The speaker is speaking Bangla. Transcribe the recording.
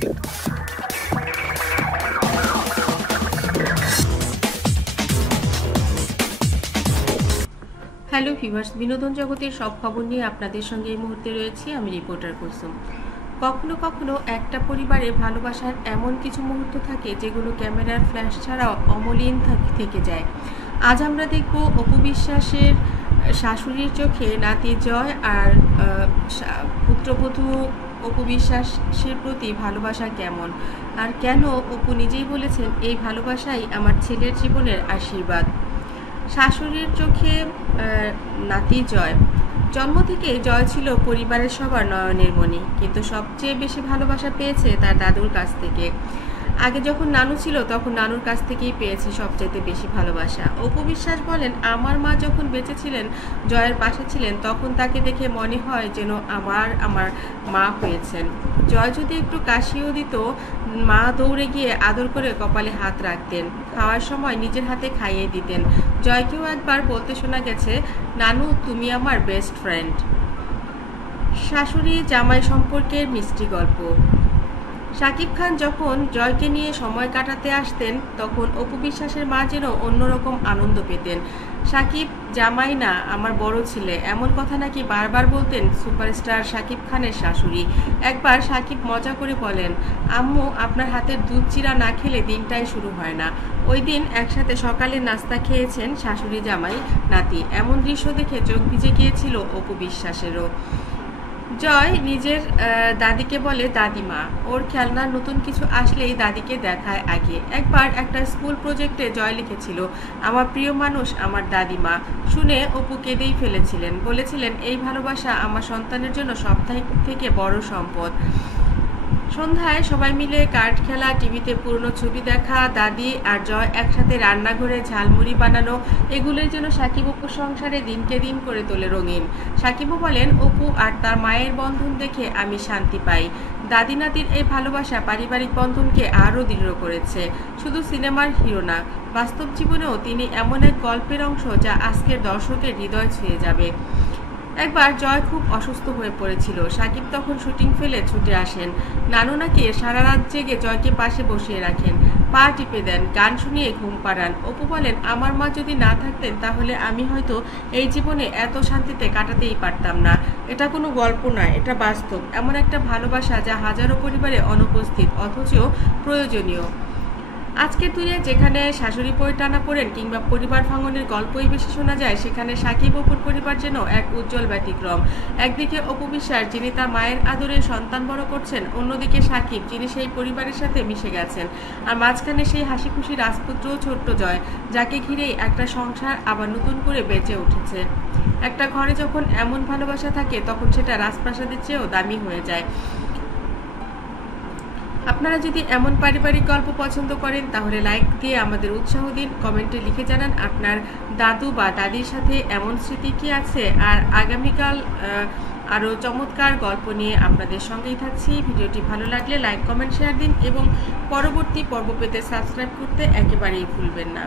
হ্যালো ভিউয়ার্স, বিনোদন জগতের সব খবর নিয়ে আপনাদের সঙ্গে এই মুহূর্তে রয়েছি আমি রিপোর্টার কুসুম। কখনো কখনো একটা পরিবারে ভালোবাসার এমন কিছু মুহূর্ত থাকে যেগুলো ক্যামেরার ফ্ল্যাশ ছাড়াও অমলিন থেকে যায়। আজ আমরা দেখব অপু বিশ্বাসের শাশুড়ির চোখে নাতি জয় আর পুত্রবধূ অপু বিশ্বাসের প্রতি ভালোবাসা কেমন, আর কেন অপু নিজেই বলেছেন এই ভালোবাসাই আমার ছেলের জীবনের আশীর্বাদ। শাশুড়ির চোখে নাতি জয়। জন্ম থেকে জয় ছিল পরিবারের সবার নয়নের মণি, কিন্তু সবচেয়ে বেশি ভালোবাসা পেয়েছে তার দাদুর কাছ থেকে। আগে যখন নানু ছিল তখন নানুর কাছ থেকেই পেয়েছে সবচাইতে বেশি ভালোবাসা। অপু বিশ্বাস বলেন, আমার মা যখন বেঁচে ছিলেন, জয়ের পাশে ছিলেন, তখন তাকে দেখে মনে হয় যেন আমার মা হয়েছেন। জয় যদি একটু কাশিও দিত, মা দৌড়ে গিয়ে আদর করে কপালে হাত রাখতেন, খাওয়ার সময় নিজের হাতে খাইয়ে দিতেন। জয়কেও একবার বলতে শোনা গেছে, নানু তুমি আমার বেস্ট ফ্রেন্ড। শাশুড়ি জামাই সম্পর্কের মিষ্টি গল্প। শাকিব খান যখন জয়কে নিয়ে সময় কাটাতে আসতেন, তখন অপু বিশ্বাসের মা যেন অন্যরকম আনন্দ পেতেন। শাকিব জামাই না, আমার বড় ছেলে, এমন কথা নাকি বারবার বলতেন সুপারস্টার শাকিব খানের শাশুড়ি। একবার শাকিব মজা করে বলেন, আম্মু আপনার হাতের দুধ চিরা না খেলে দিনটাই শুরু হয় না। ওই দিন একসাথে সকালের নাস্তা খেয়েছেন শাশুড়ি জামাই নাতি। এমন দৃশ্য দেখে চোখ ভিজে গিয়েছিল অপু বিশ্বাসেরও। জয় নিজের দাদিকে বলে দাদিমা, ওর খেলনার নতুন কিছু আসলেই দাদিকে দেখায় আগে। একবার একটা স্কুল প্রজেক্টে জয় লিখেছিল, আমার প্রিয় মানুষ আমার দাদিমা। শুনে অপু কেঁদেই ফেলেছিলেন, বলেছিলেন এই ভালোবাসা আমার সন্তানের জন্য সবথেকে বড় সম্পদ। সন্ধ্যায় সবাই মিলে কার্ড খেলা, টিভিতে পুরনো ছবি দেখা, দাদি আর জয় একসাথে রান্নাঘরে ঝালমুড়ি বানানো, এগুলোর জন্য সাকিব অপুর সংসারে দিনকে দিন করে তোলে রঙিন। সাকিবও বলেন, অপু আর তার মায়ের বন্ধন দেখে আমি শান্তি পাই। দাদি নাতির এই ভালোবাসা পারিবারিক বন্ধনকে আরও দৃঢ় করেছে। শুধু সিনেমার হিরো না, বাস্তব জীবনেও তিনি এমন এক গল্পের অংশ যা আজকের দর্শকের হৃদয় ছুঁয়ে যাবে। একবার জয় খুব অসুস্থ হয়ে পড়েছিল। সাকিব তখন শুটিং ফেলে ছুটে আসেন। নানু নাকি সারা রাত জেগে জয়কে পাশে বসিয়ে রাখেন, পা টিপে দেন, গান শুনিয়ে ঘুম পাড়ান। অপু বলেন, আমার মা যদি না থাকতেন তাহলে আমি হয়তো এই জীবনে এত শান্তিতে কাটাতেই পারতাম না। এটা কোনো গল্প নয়, এটা বাস্তব। এমন একটা ভালোবাসা যা হাজারো পরিবারে অনুপস্থিত, অথচ প্রয়োজনীয়। আজকের দুনিয়ায় যেখানে শাশুড়ি পরে টানা পড়েন কিংবা পরিবার ভাঙনের গল্পই বেশি শোনা যায়, সেখানে সাকিব অপুর পরিবার যেন এক উজ্জ্বল ব্যতিক্রম। একদিকে অপু বিশ্বাস, যিনি তার মায়ের আদরে সন্তান বড় করছেন, অন্যদিকে সাকিব, যিনি সেই পরিবারের সাথে মিশে গেছেন, আর মাঝখানে সেই হাসি খুশি রাজপুত্র ছোট্ট জয়, যাকে ঘিরেই একটা সংসার আবার নতুন করে বেঁচে উঠেছে। একটা ঘরে যখন এমন ভালোবাসা থাকে, তখন সেটা রাজপ্রাসাদের চেয়েও দামি হয়ে যায়। আপনারা যদি এমন পারিবারিক গল্প পছন্দ করেন তাহলে লাইক দিয়ে আমাদের উৎসাহ দিন, কমেন্টে লিখে জানান আপনার দাদু বা দাদির সাথে এমন স্মৃতি কি আছে। আর আগামীকাল আরও চমৎকার গল্প নিয়ে আপনাদের সঙ্গেই থাকছি। ভিডিওটি ভালো লাগলে লাইক, কমেন্ট, শেয়ার দিন এবং পরবর্তী পর্ব পেতে সাবস্ক্রাইব করতে একেবারেই ভুলবেন না।